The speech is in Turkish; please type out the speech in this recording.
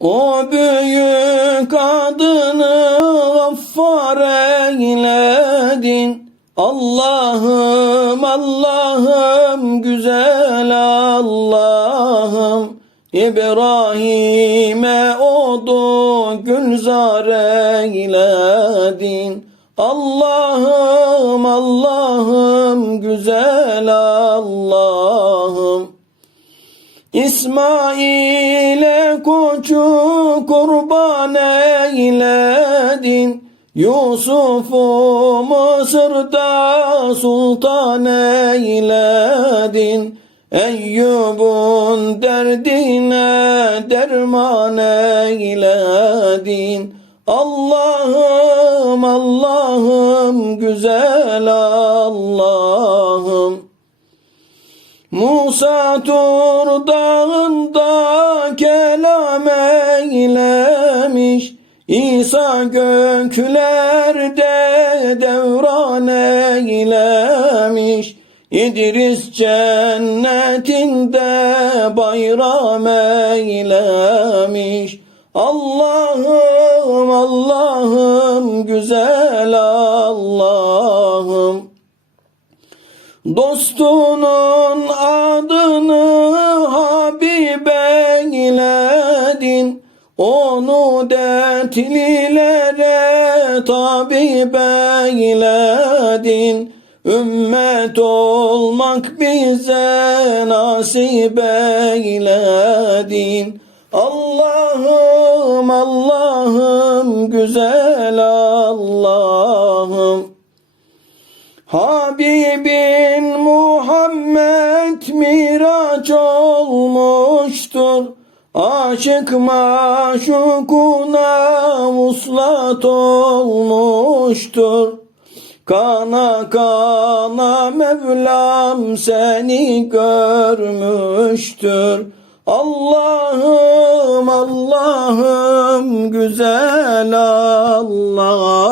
O büyük adını gaffar eyledin. Allah'ım Allah'ım güzel Allah'ım İbrahim'e odu gülzar eyledin. Allah'ım Allah'ım güzel Allah'ım İsmail'e koçu kurban eyledin. Yusuf'u Mısır'da sultan eyledin. Eyyub'un derdine derman eyledin. Allah'ım Allah'ım güzel Allah'ım Musa Tur dağında kelam eylemiş. İsa göklerde devran eylemiş. İdris cennetinde bayram eylemiş. Allah'ım Allah'ım güzel Allah'ım Dostunun adını Habib eyledin. Onu dertlilere tabip eyledin. Ümmet olmak bize nasip eyledin. Allah'ım Allah'ım güzel Allah'ım. Habibin Muhammed miraç olmuştur. Aşık maşukuna muslat olmuştur. Kana kana Mevlam seni görmüştür. Allah'ım Allah'ım güzel Allah'ım.